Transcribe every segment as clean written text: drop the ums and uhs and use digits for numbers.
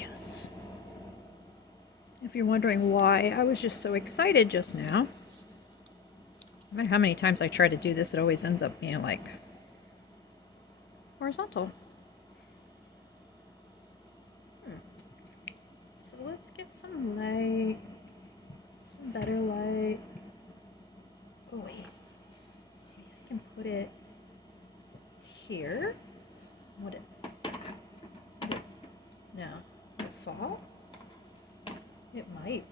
Yes. If you're wondering why I was just so excited just now, no matter how many times I try to do this, it always ends up being like horizontal. So let's get some light, some better light. Oh wait, I can put it here. Would it? No, would it fall? It might.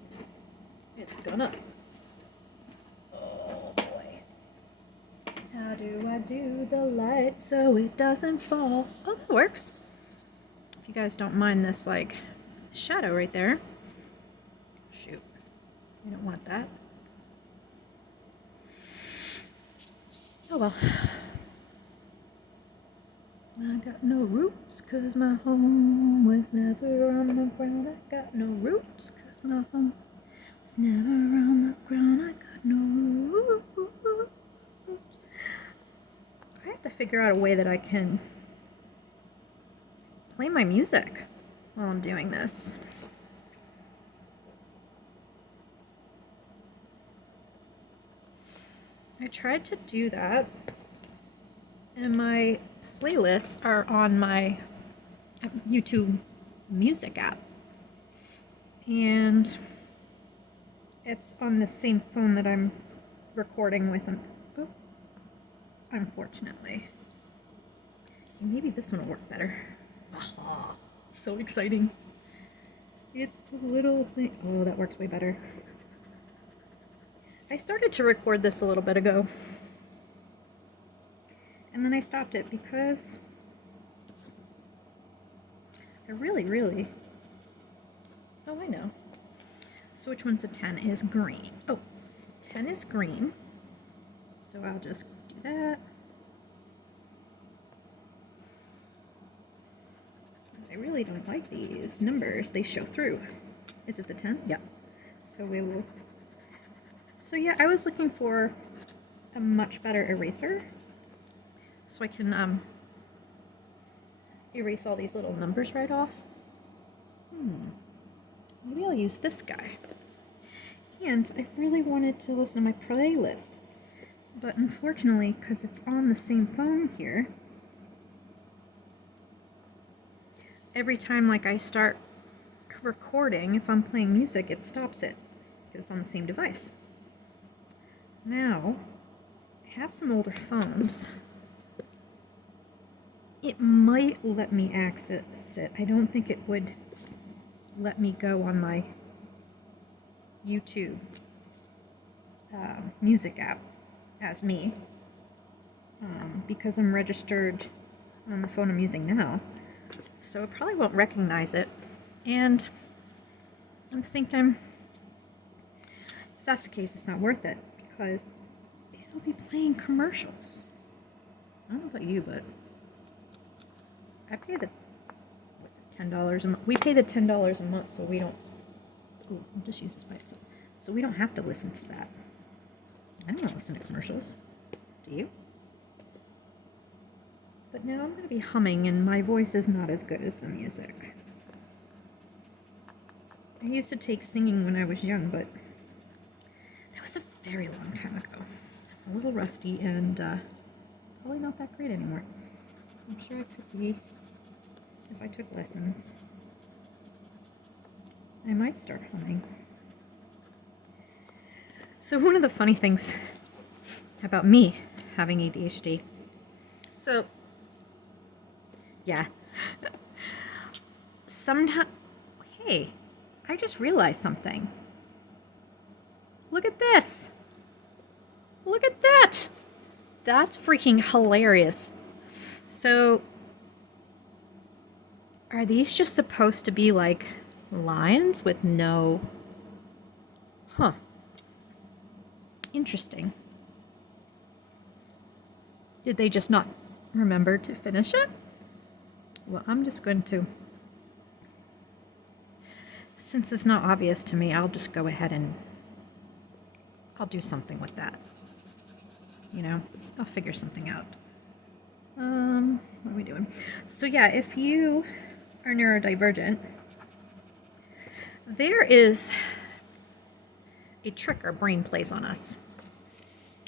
It's gonna. Oh boy. How do I do the light so it doesn't fall? Oh, that works. If you guys don't mind this, like, shadow right there. Shoot. We don't want that. Oh well. I got no roots cause my home was never on the ground. I got no roots cause my home was never on the ground. I got no roots. I have to figure out a way that I can play my music while I'm doing this. I tried to do that, and my playlists are on my YouTube music app, and it's on the same phone that I'm recording with. Oh, unfortunately. Maybe this one will work better. Oh, so exciting. It's the little thing. Oh, that works way better. I started to record this a little bit ago, and then I stopped it because I really... Oh, I know. So which one's the 10 is green? Oh, 10 is green. So I'll just do that. I really don't like these numbers. They show through. Is it the 10? Yeah. So we will... So yeah, I was looking for a much better eraser so I can erase all these little numbers right off. Maybe I'll use this guy. And I really wanted to listen to my playlist, but unfortunately, because it's on the same phone here, every time like I start recording, if I'm playing music, it stops it because it's on the same device. Now, I have some older phones. It might let me access it. I don't think it would let me go on my YouTube music app as me because I'm registered on the phone I'm using now. So it probably won't recognize it. And I'm thinking, if that's the case, it's not worth it because it'll be playing commercials. I don't know about you, but I pay the, what's it, $10 a month? We pay the $10 a month so we don't, ooh, I'll just use this by itself. So we don't have to listen to that. I don't want to listen to commercials. Do you? But now I'm going to be humming and my voice is not as good as the music. I used to take singing when I was young, but that was a very long time ago. I'm a little rusty and probably not that great anymore. I'm sure I could be if I took lessons. I might start humming. So one of the funny things about me having ADHD, so yeah, sometimes, hey, I just realized something. Look at this. Look at that. That's freaking hilarious. So, are these just supposed to be like lines with no... Huh. Interesting. Did they just not remember to finish it? Well, I'm just going to... Since it's not obvious to me, I'll just go ahead and I'll do something with that. You know, I'll figure something out. What are we doing? So yeah, if you are neurodivergent, there is a trick our brain plays on us.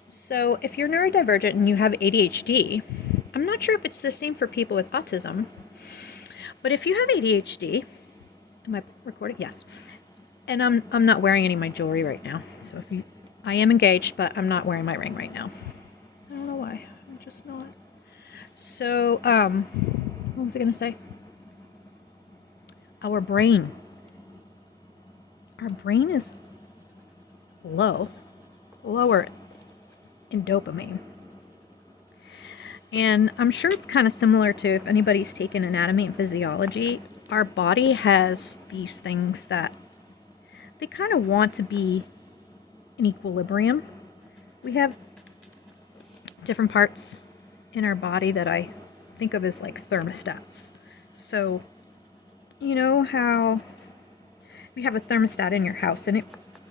So if you're neurodivergent and you have ADHD, I'm not sure if it's the same for people with autism, but if you have ADHD, am I recording? Yes. And I'm not wearing any of my jewelry right now. So I am engaged, but I'm not wearing my ring right now. I don't know why. I'm just not. So, what was I going to say? Our brain is lower in dopamine. And I'm sure it's kind of similar to if anybody's taken anatomy and physiology, our body has these things that they kind of want to be in equilibrium. We have different parts in our body that I think of as like thermostats. So, you know how we have a thermostat in your house and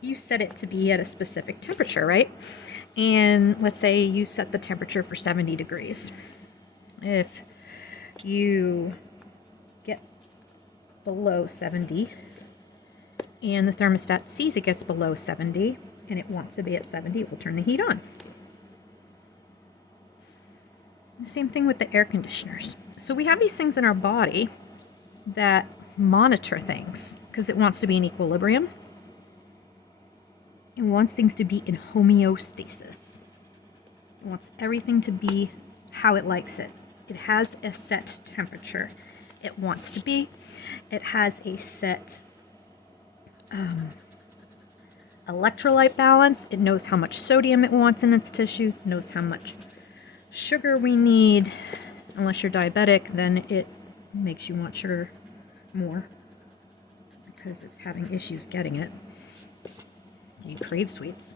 you set it to be at a specific temperature, right? And let's say you set the temperature for 70 degrees. If you get below 70 and the thermostat sees it gets below 70 and it wants to be at 70, it will turn the heat on. The same thing with the air conditioners. So we have these things in our body that monitor things because it wants to be in equilibrium. It wants things to be in homeostasis. It wants everything to be how it likes it. It has a set temperature it wants to be. It has a set electrolyte balance. It knows how much sodium it wants in its tissues. It knows how much sugar we need. Unless you're diabetic, then it makes you want sugar more because it's having issues getting it. You crave sweets.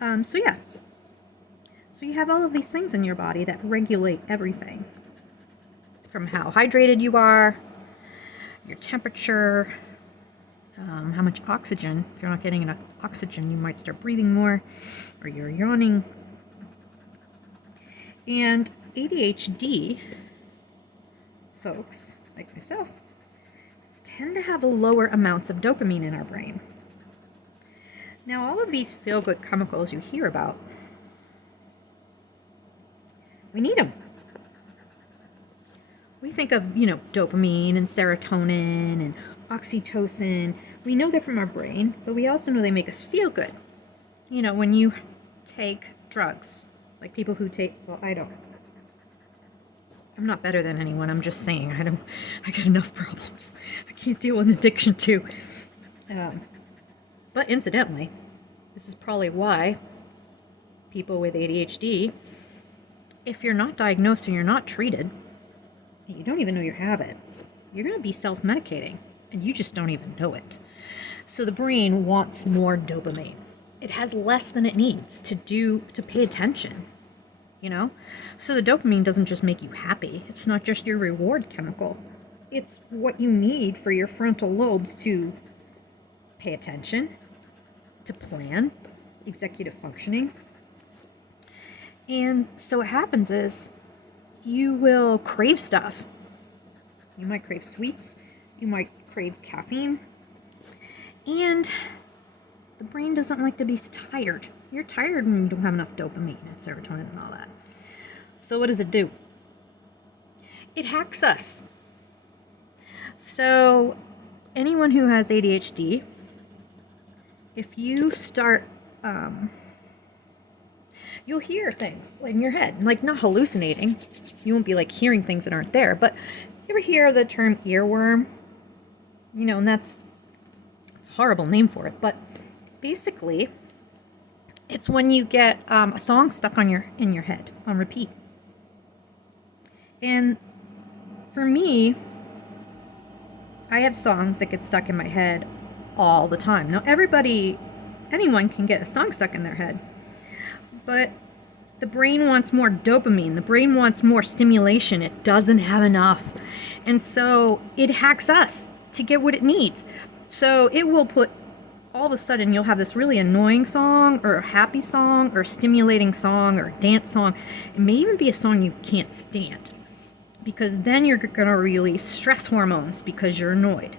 So you have all of these things in your body that regulate everything from how hydrated you are, your temperature, how much oxygen. If you're not getting enough oxygen, you might start breathing more or you're yawning. And ADHD folks, like myself, tend to have lower amounts of dopamine in our brain. Now, all of these feel-good chemicals you hear about, we need them. We think of, dopamine and serotonin and oxytocin. We know they're from our brain, but we also know they make us feel good. When you take drugs, like people who I don't. I'm not better than anyone. I'm just saying, I got enough problems. I can't deal with addiction too. But incidentally, this is probably why people with ADHD, if you're not diagnosed and you're not treated, and you don't even know you have it, you're going to be self-medicating, and you just don't even know it. So the brain wants more dopamine. It has less than it needs to pay attention, So the dopamine doesn't just make you happy. It's not just your reward chemical. It's what you need for your frontal lobes to pay attention, to plan, executive functioning. And so what happens is you will crave stuff. You might crave sweets. You might crave caffeine. And the brain doesn't like to be tired. You're tired when you don't have enough dopamine and serotonin and all that. So what does it do? It hacks us. So anyone who has ADHD, if you start, you'll hear things like in your head, like not hallucinating. You won't be like hearing things that aren't there, but you ever hear the term earworm? And it's a horrible name for it, but basically it's when you get a song stuck in your head on repeat. And for me, I have songs that get stuck in my head all the time. Now, anyone can get a song stuck in their head, but the brain wants more dopamine. The brain wants more stimulation. It doesn't have enough. And so it hacks us to get what it needs. So it will all of a sudden you'll have this really annoying song or a happy song or a stimulating song or a dance song. It may even be a song you can't stand, because then you're going to release stress hormones because you're annoyed.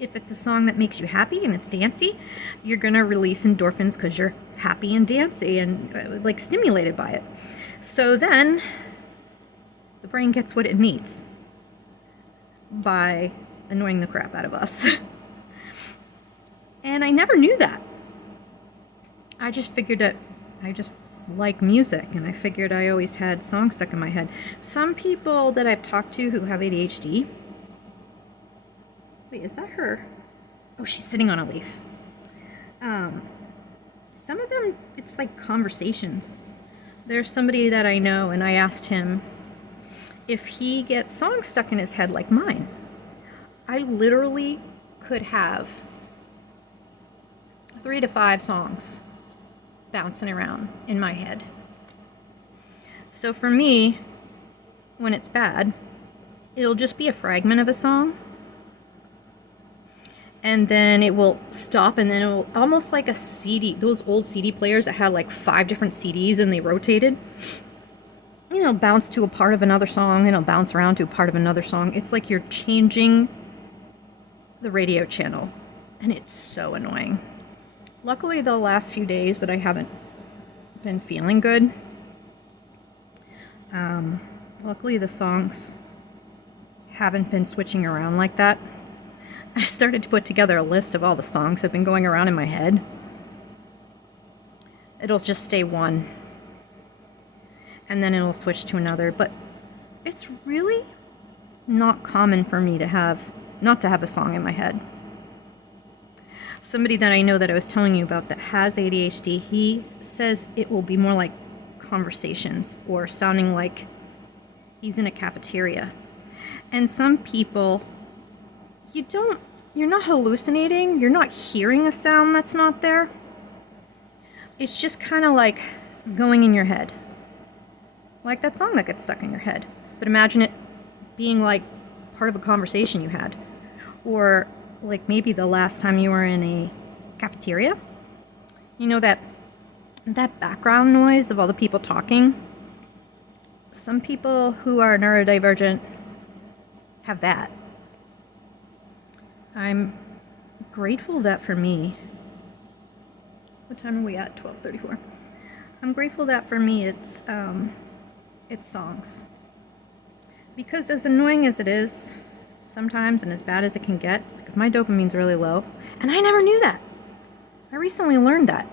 if it's a song that makes you happy and it's dancey, you're going to release endorphins because you're happy and dancy and like stimulated by it. So then the brain gets what it needs by annoying the crap out of us. And I never knew that. I just figured that I just like music, and I figured I always had songs stuck in my head. Some people that I've talked to who have ADHD, wait, is that her? Oh, she's sitting on a leaf. Some of them, it's like conversations. There's somebody that I know, and I asked him if he gets songs stuck in his head like mine. I literally could have 3 to 5 songs bouncing around in my head. So for me, when it's bad, it'll just be a fragment of a song, and then it will stop, and then it'll almost like a CD, those old CD players that had like 5 different CDs and they rotated. You know, bounce to a part of another song, and it'll bounce around to a part of another song. It's like you're changing the radio channel, and it's so annoying. Luckily, the last few days that I haven't been feeling good, luckily the songs haven't been switching around like that. I started to put together a list of all the songs that have been going around in my head. It'll just stay one, and then it'll switch to another. But it's really not common for me to not to have a song in my head. Somebody that I know that I was telling you about that has ADHD, he says it will be more like conversations or sounding like he's in a cafeteria. And some people, you're not hallucinating, you're not hearing a sound that's not there. It's just kind of like going in your head. Like that song that gets stuck in your head. But imagine it being like part of a conversation you had. Or like maybe the last time you were in a cafeteria. You know that background noise of all the people talking? Some people who are neurodivergent have that. I'm grateful that for me, what time are we at? 12:34. I'm grateful that for me it's songs. Because as annoying as it is sometimes and as bad as it can get, like if my dopamine's really low, and I never knew that. I recently learned that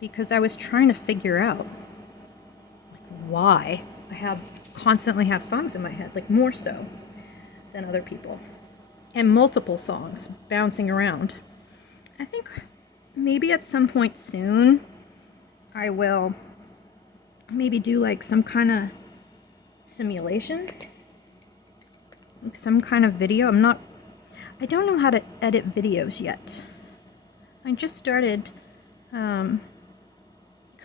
because I was trying to figure out like why I constantly have songs in my head, like more so than other people, and multiple songs bouncing around. I think maybe at some point soon I will maybe do like some kind of simulation, like some kind of video. I don't know how to edit videos yet. I just started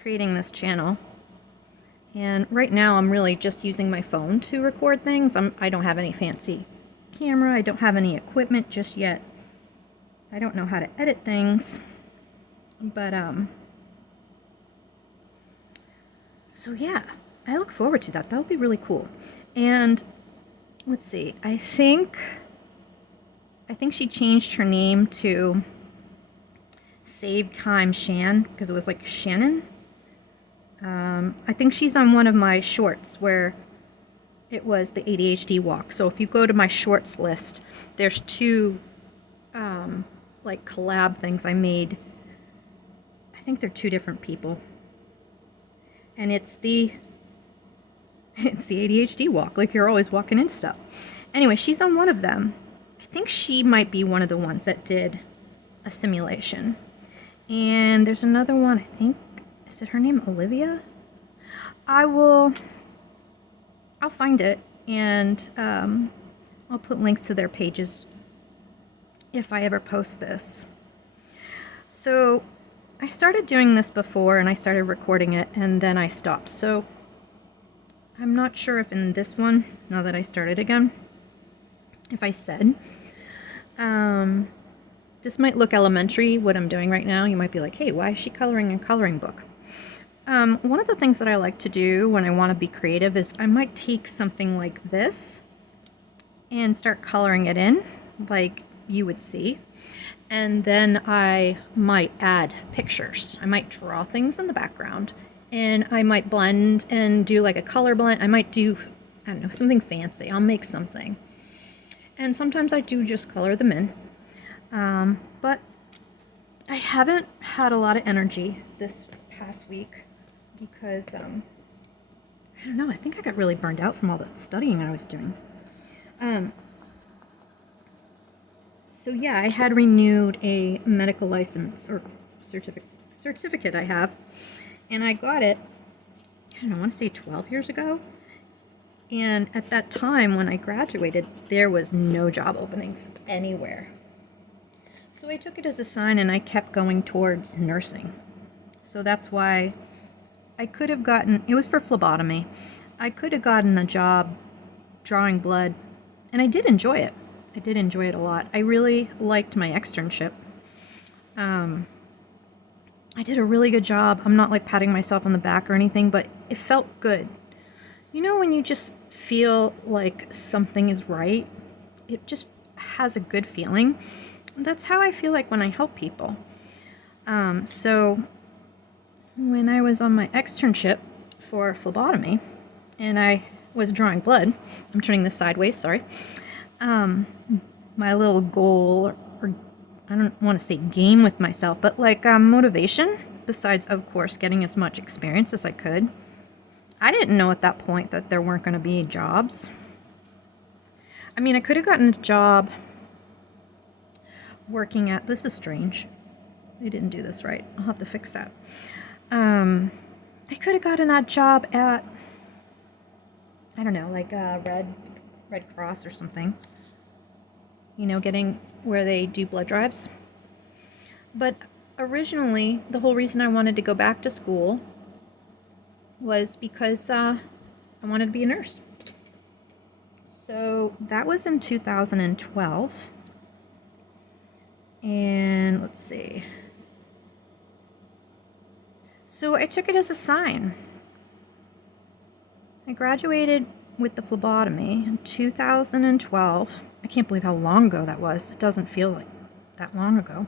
creating this channel, and right now I'm really just using my phone to record things. I don't have any fancy camera, I don't have any equipment just yet. I don't know how to edit things, but so yeah, I look forward to that. That'll be really cool. And let's see, I think she changed her name to Save Time Shan, because it was like Shannon. I think she's on one of my shorts where it was the ADHD walk. So if you go to my shorts list, there's 2 like collab things I made. I think they're 2 different people. And it's the ADHD walk, like you're always walking into stuff. Anyway, she's on one of them. I think she might be one of the ones that did a simulation. And there's another one, I think, is it her name Olivia? I'll find it, and I'll put links to their pages if I ever post this. So I started doing this before, and I started recording it, and then I stopped. So I'm not sure if in this one, now that I started again, if I said, this might look elementary, what I'm doing right now. You might be like, hey, why is she coloring a coloring book? One of the things that I like to do when I want to be creative is I might take something like this and start coloring it in. Like, you would see. And then I might add pictures. I might draw things in the background, and I might blend and do like a color blend. I might do, I don't know, something fancy. I'll make something. And sometimes I do just color them in. But I haven't had a lot of energy this past week because, I don't know, I think I got really burned out from all that studying I was doing. So yeah, I had renewed a medical license or certificate I have, and I got it, I don't know, I want to say 12 years ago. And at that time when I graduated, there was no job openings anywhere. So I took it as a sign and I kept going towards nursing. So that's why I could have gotten, it was for phlebotomy. I could have gotten a job drawing blood, and I did enjoy it. I did enjoy it a lot. I really liked my externship. I did a really good job. I'm not like patting myself on the back or anything, but it felt good. You know, when you just feel like something is right, it just has a good feeling. That's how I feel like when I help people. So when I was on my externship for phlebotomy and I was drawing blood, I'm turning this sideways, sorry. My little goal, or I don't want to say game with myself, but like motivation, besides, of course, getting as much experience as I could. I didn't know at that point that there weren't going to be jobs. I mean, I could have gotten a job working at, this is strange. I didn't do this right. I'll have to fix that. I could have gotten that job at, I don't know, like Red Cross or something. You know, getting where they do blood drives. But originally, the whole reason I wanted to go back to school was because I wanted to be a nurse. So that was in 2012. And let's see. So I took it as a sign. I graduated with the phlebotomy in 2012. I can't believe how long ago that was. It doesn't feel like that long ago.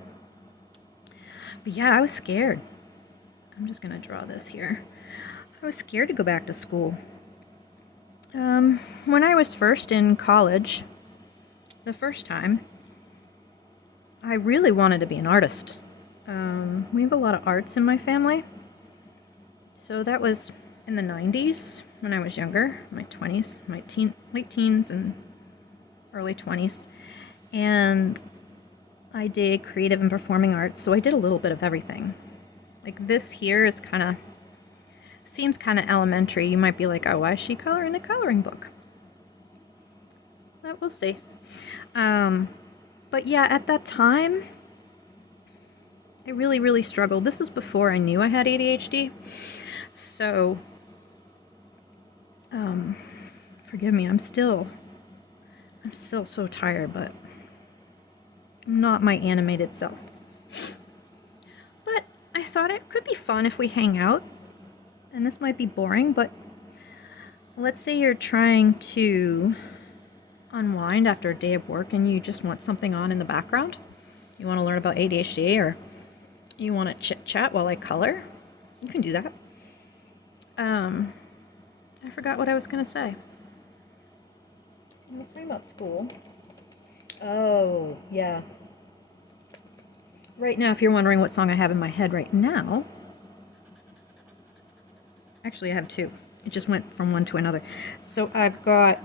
But yeah, I was scared. I'm just going to draw this here. I was scared to go back to school. When I was first in college, the first time, I really wanted to be an artist. We have a lot of arts in my family. So that was in the 90s when I was younger, my 20s, late teens and early 20s. And I did creative and performing arts, so I did a little bit of everything. Like this here is seems kind of elementary. You might be like, oh, why is she coloring a coloring book? But we'll see. But yeah, at that time, I really, really struggled. This was before I knew I had ADHD. So, forgive me, I'm still so tired, but I'm not my animated self. But I thought it could be fun if we hang out. And this might be boring, but let's say you're trying to unwind after a day of work and you just want something on in the background. You want to learn about ADHD, or you want to chit-chat while I color. You can do that. I forgot what I was going to say. I was talking about school. Oh, yeah. Right now, if you're wondering what song I have in my head right now, actually I have two. It just went from one to another. So I've got,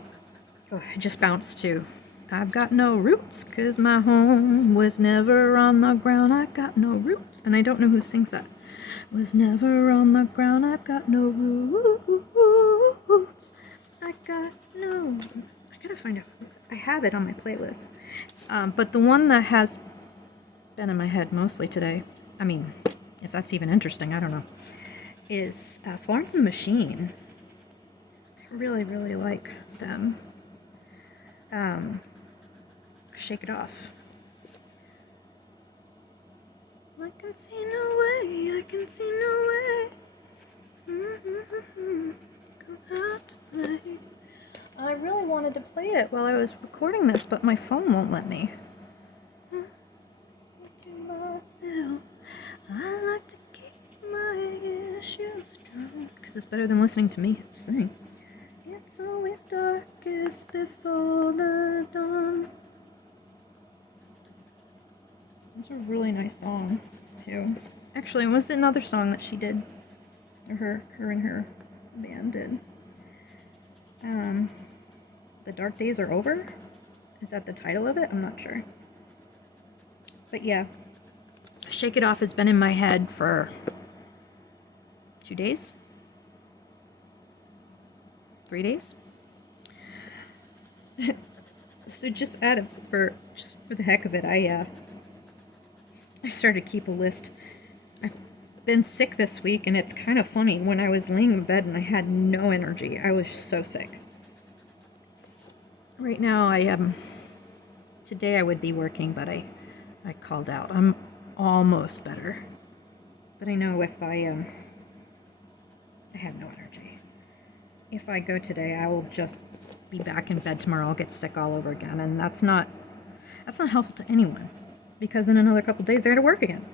I just bounced to, I've got no roots, 'cause my home was never on the ground. I got no roots. And I don't know who sings that. Was never on the ground. I've got no roots. I got no, I gotta find out. I have it on my playlist. But the one that has been in my head mostly today, I mean, if that's even interesting, I don't know, is Florence and the Machine. I really, really like them. Shake It Off. I can see no way, I can see no way. Come out to play. I really wanted to play it while I was recording this, but my phone won't let me. is better than listening to me sing. It's always darkest before the dawn. It's a really nice song, too. Actually, it was another song that she did. Or her and her band did. The Dark Days Are Over? Is that the title of it? I'm not sure. But yeah, Shake It Off has been in my head for 2 days? 3 days? So just for the heck of it, I started to keep a list. I've been sick this week, and it's kind of funny. When I was laying in bed and I had no energy, I was so sick. Right now, today I would be working, but I called out. I'm almost better. But I know if I have no energy. If I go today, I will just be back in bed tomorrow. I'll get sick all over again, and that's not helpful to anyone, because in another couple days they're to work again,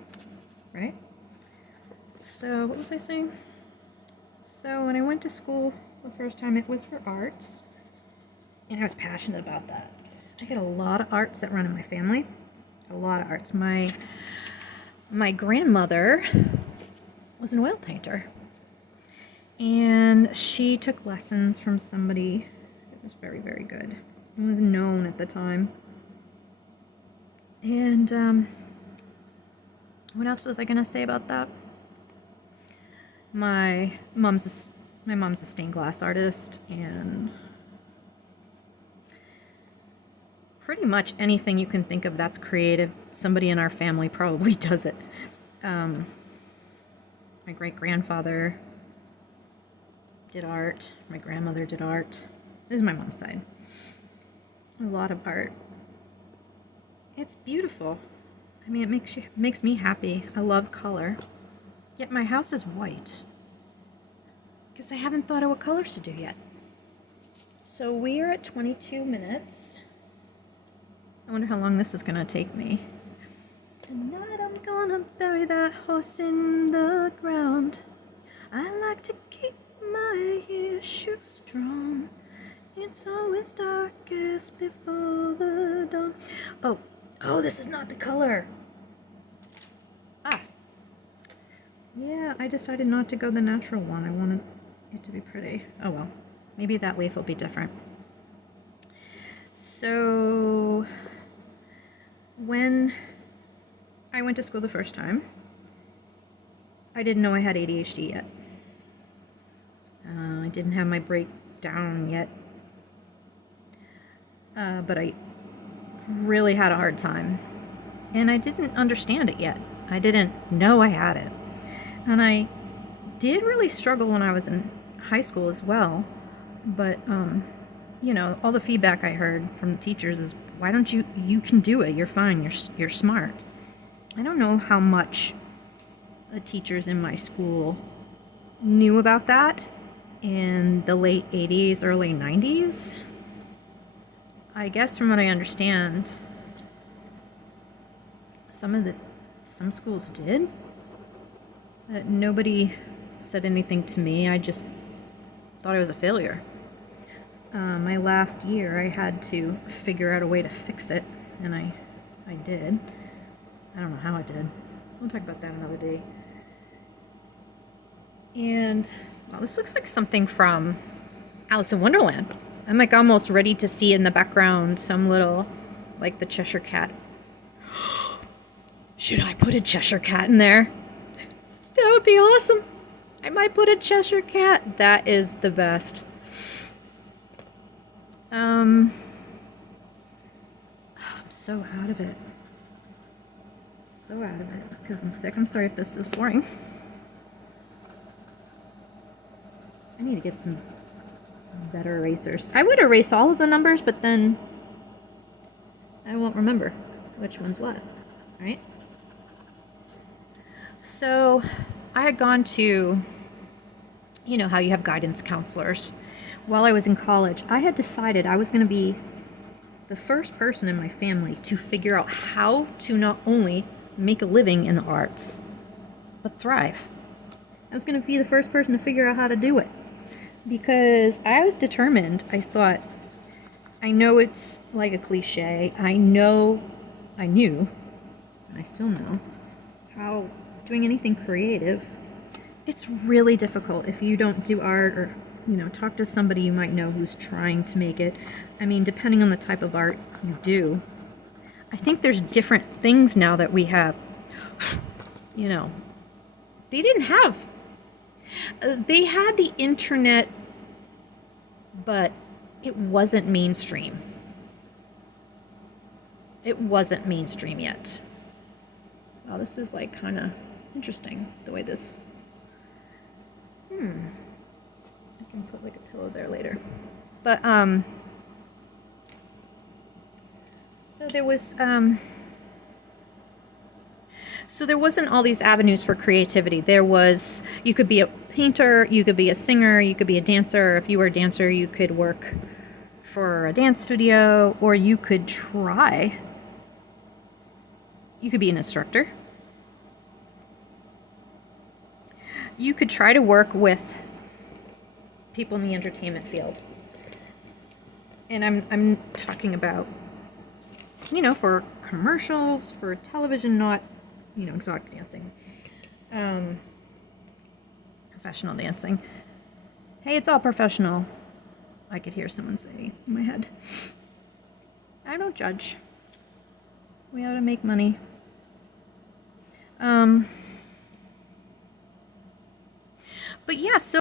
right? So what was I saying? So when I went to school the first time, it was for arts, and I was passionate about that. I get a lot of arts that run in my family, a lot of arts. My grandmother was an oil painter. And she took lessons from somebody that was very, very good. It was known at the time. And what else was I going to say about that? My mom's a stained glass artist, and pretty much anything you can think of that's creative, somebody in our family probably does it. My great-grandfather did art. My grandmother did art. This is my mom's side. A lot of art. It's beautiful. I mean, it makes me happy. I love color. Yet my house is white, because I haven't thought of what colors to do yet. So we are at 22 minutes. I wonder how long this is going to take me. Tonight I'm gonna bury that horse in the ground. I like to keep my issues strong. It's always darkest before the dawn. Oh, this is not the color. Yeah, I decided not to go the natural one. I wanted it to be pretty. Oh well, maybe that leaf will be different. So, when I went to school the first time, I didn't know I had ADHD yet. I didn't have my breakdown yet. But I really had a hard time. And I didn't understand it yet. I didn't know I had it. And I did really struggle when I was in high school as well. But, all the feedback I heard from the teachers is, why don't you can do it. You're fine. You're smart. I don't know how much the teachers in my school knew about that in the late 80s, early 90s. I guess from what I understand, some schools did. But nobody said anything to me. I just thought I was a failure. My last year, I had to figure out a way to fix it, and I did. I don't know how I did. We'll talk about that another day. And, well, this looks like something from Alice in Wonderland. I'm like almost ready to see in the background some little, like the Cheshire Cat. Should I put a Cheshire Cat in there? That would be awesome. I might put a Cheshire Cat. That is the best. I'm so out of it. So out of it because I'm sick. I'm sorry if this is boring. I need to get some better erasers. I would erase all of the numbers, but then I won't remember which one's what, right? So I had gone to, how you have guidance counselors. While I was in college, I had decided I was going to be the first person in my family to figure out how to not only make a living in the arts, but thrive. I was going to be the first person to figure out how to do it. Because I was determined. I thought, I know it's like a cliche. I knew, and I still know, how doing anything creative, it's really difficult if you don't do art or, talk to somebody you might know who's trying to make it. I mean, depending on the type of art you do. I think there's different things now that we have, they didn't have. They had the internet, but it wasn't mainstream. It wasn't mainstream yet. Wow, this is like kind of interesting, the way this... I can put like a pillow there later. But, so there was, so there wasn't all these avenues for creativity. There was, you could be a painter, you could be a singer, you could be a dancer. If you were a dancer, you could work for a dance studio, or you could try. You could be an instructor. You could try to work with people in the entertainment field. And I'm talking about, for commercials, for television, not, exotic dancing. Professional dancing. Hey, it's all professional. I could hear someone say in my head. I don't judge. We ought to make money. But yeah, so